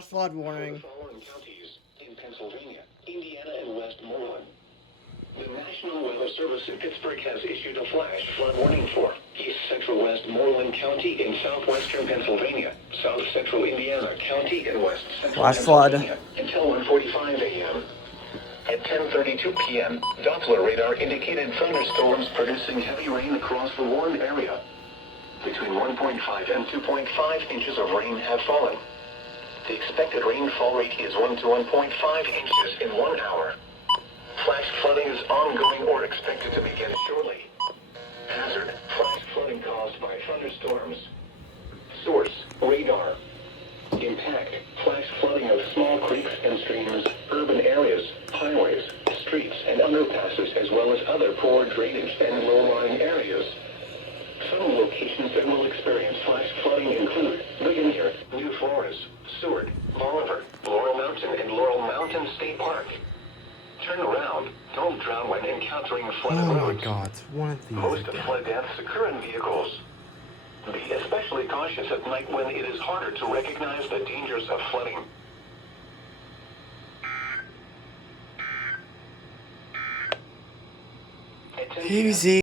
Flash flood warning. For the following counties in Pennsylvania, Indiana, and Westmoreland. The National Weather Service in Pittsburgh has issued a flash flood warning for East Central Westmoreland County in southwestern Pennsylvania, South Central Indiana County in West Central Flash flood. Pennsylvania until 1:45 a.m. At 10:32 p.m., Doppler radar indicated thunderstorms producing heavy rain across the warned area. Between 1.5 and 2.5 inches of rain have fallen. The expected rainfall rate is 1 to 1.5 inches in 1 hour. Flash flooding is ongoing or expected to begin shortly. Hazard: flash flooding caused by thunderstorms. Source: radar. Impact: flash flooding of small creeks and streams, urban areas, highways, streets, and underpasses, as well as other poor drainage and low-lying areas. Some locations that will experience flash flooding include Ligonier, New Flores, Seward, Bolivar, Laurel Mountain, and Laurel Mountain State Park. Turn around. Don't drown when encountering flooded Oh my roads. god, one of these Most again. flood deaths occur in vehicles. Be especially cautious at night when it is harder to recognize the dangers of flooding. At 10 p.m. Easy.